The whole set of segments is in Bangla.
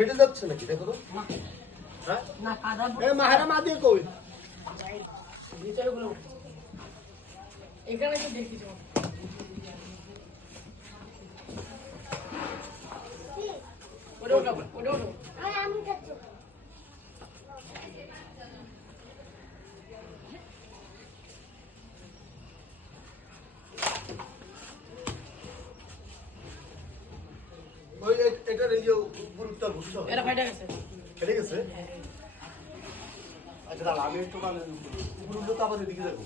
ফেটে যাচ্ছে নাকি দেখো তো হ্যাঁ না কাদা এ মাহারা মা দিয়ে কই ভিতরে গুলো এখানে কি দেখিছো ওটা ওটা ওটা ওটা আমি যাচ্ছি ওই এটার এই যে গুরুত্ব বুঝছো এটা ফাইটা গেছে ফেটে গেছে আচ্ছা দাঁড়া আমি একটু মানে উপরগুলো তো আবার এদিকে দেখো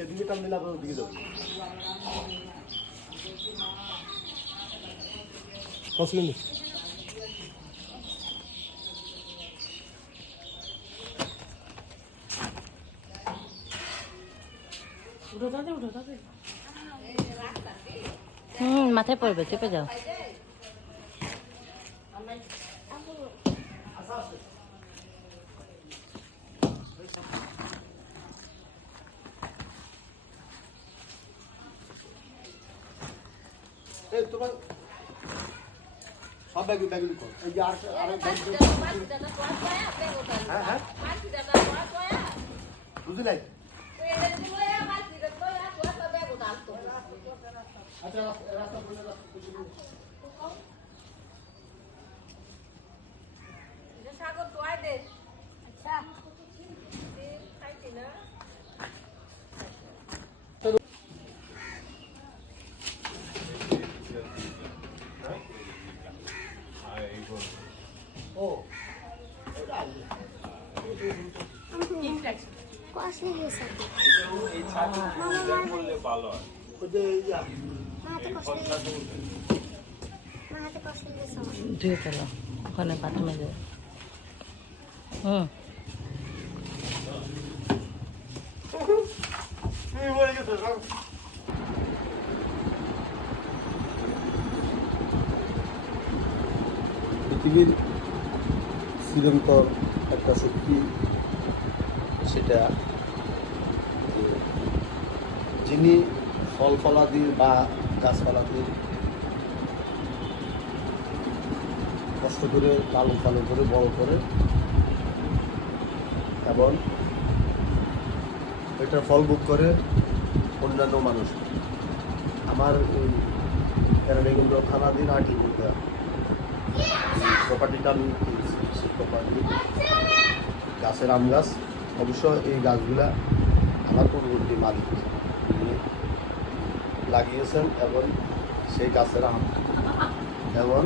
এদিকে টানলে আবার ওদিকে যাবো কসলেনি উঠো তাতে মাথায় পড়বে চেপে যাও এই তোমার সব ব্যাগ ব্যাগ কর এই যে আর ব্যাগ হ্যাঁ হ্যাঁ বুঝলি নাই আচ্ছা রাস্তা বলে সাগর তো আয় দে আচ্ছা খাইতি না ও কষ্টে গেছে এই ছাগল করলে ভালো হয় ওই যে ইয়া মাতে কষ্টে গেছে ধুয়ে ফেলো ওখানে বাথরুমে যাও মরে গেছে পৃথিবীর চিরন্তর একটা শক্তি সেটা যিনি ফল ফলাদি বা গাছপালাদি কষ্ট করে লালন পালন করে বড় করে এবং এটার ফল ভোগ করে অন্যান্য মানুষ আমার এই এরানিগঞ্জ থানাধীন আটি বলতে প্রপার্টিটা আমি কিনছি সেই প্রপার্টি গাছের আম গাছ অবশ্য এই গাছগুলা আমার পূর্ববর্তী মালিক উনি লাগিয়েছেন এবং সেই গাছের আম এবং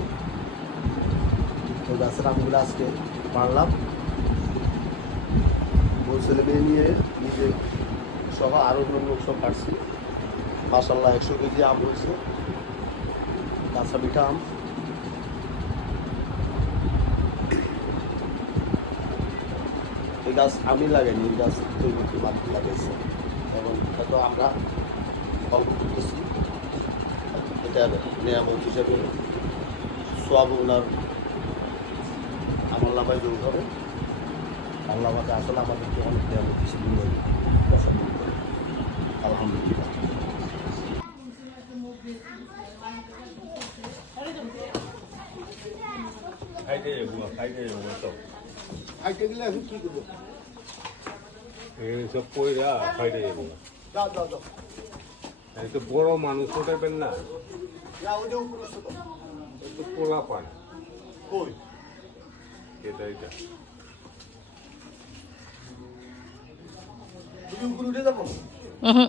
ওই গাছের আমগুলো আজকে পারলাম বউ ছেলে মেয়ে নিয়ে নিজে সহ আরও অন্য লোক সব পারছি মাসাল্লাহ 100 কেজি আম হয়েছে কাঁচা মিঠা আম এই গাছ আমি লাগাইনি এই গাছ তৈরি মালিক লাগাইছে এবং হয়তো আমরা গল্প করতেছি এটার নিয়ামত হিসাবে সোয়াব ওনার আমার লাভায় যোগ হবে আল্লাহ আমাকে আসলে আমাদেরকে অনেক নিয়ামত হিসেবে পছন্দ করে আলহামদুলিল্লাহ খাইতে যাবো তো খাইতে গেলে এখন কী করবো সব পয়রা খাইতে যাবো যাও যাও যাও এই তো বড় মানুষ উঠাবেন না যাও ওই যে উপরে তো একটু পোলা পান কই এটা এটা তুমি উপরে উঠে যাবো হুম